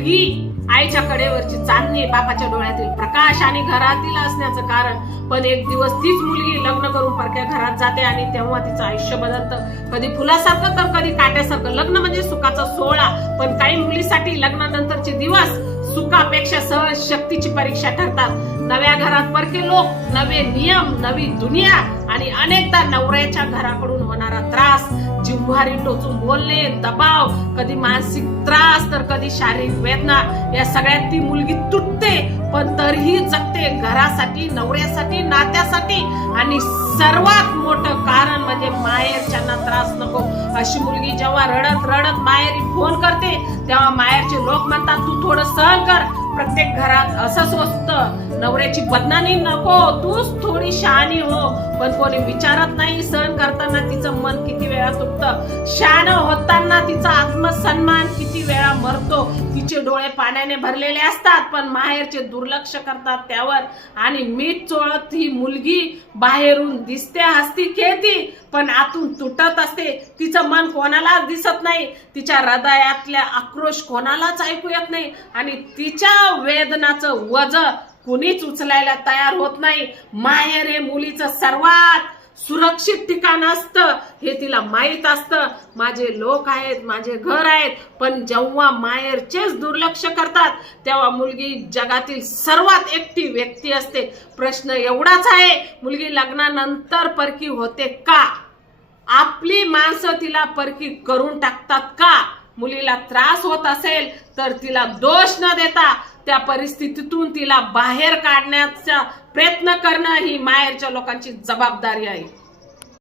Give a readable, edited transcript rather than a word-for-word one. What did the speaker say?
ही आईच्या कडेवरची चांदणी, बापाच्या डोळ्यातील प्रकाश आणि घरातील असण्याचं कारण. पण एक दिवस तीच मुलगी लग्न करून परक्या घरात जाते आणि तेव्हा तिचं आयुष्य बदलतं, कधी फुलासारखं तर कधी काट्यासारखं. लग्न म्हणजे सुखाचा सोहळा, पण काही मुलीसाठी लग्नानंतरचे दिवस सुखापेक्षा सहज शक्तीची परीक्षा ठरतात. नव्या घरात परके लोक, नवे नियम, नवी दुनिया आणि अनेकदा नवऱ्याच्या घराकडून होणारा त्रास, जिव्हारी टोचून बोलणे, दबाव, कधी मानसिक त्रास तर कधी शारीरिक वेदना. या सगळ्यात ती मुलगी तुटते, पण तरीही जगते घरासाठी, नवऱ्यासाठी, नात्यासाठी. आणि सर्वात मोठं कारण म्हणजे माहेरच्यांना त्रास नको. अशी मुलगी जेव्हा रडत रडत माहेरी फोन करते तेव्हा माहेरचे लोक म्हणतात तू थोडं सहन कर, प्रत्येक घरात असंच असतं, नवऱ्याची बदनामी नको, तूच थोडी शहाणी हो. पण कोणी विचारत नाही सहन करताना तिचं मन किती वेळा तुटतं, शहाणं होताना तिचा आत्मसन्मान किती वेळा मरतो. तिचे डोळे पाण्याने भरलेले असतात, पण माहेरचे दुर्लक्ष करतात त्यावर. आणि मीठ चोळत ही मुलगी बाहेरून दिसते हसती खेळती, पण आतून तुटत असते. तिचं मन कोणालाच दिसत नाही, तिच्या हृदयातल्या आक्रोश कोणालाच ऐकू येत नाही आणि तिच्या वेदनाचं वज कुणीच उचलायला तयार होत नाही. माहेर हे मुलीचं सर्वात सुरक्षित ठिकाण असतं हे तिला माहित असतं. माझे लोक आहेत, माझे घर आहेत, पण जेव्हा माहेरचेच दुर्लक्ष करतात तेव्हा मुलगी जगातील सर्वात एकटी व्यक्ती असते. प्रश्न एवढाच आहे, मुलगी लग्नानंतर परकी होते का? आपली माणसं तिला परकी करून टाकतात का? मुलीला त्रास होत असेल तर तिला दोष न देता त्या परिस्थितीतून तिला बाहेर काढण्याचा प्रयत्न करणं ही माहेरच्या लोकांची जबाबदारी आहे.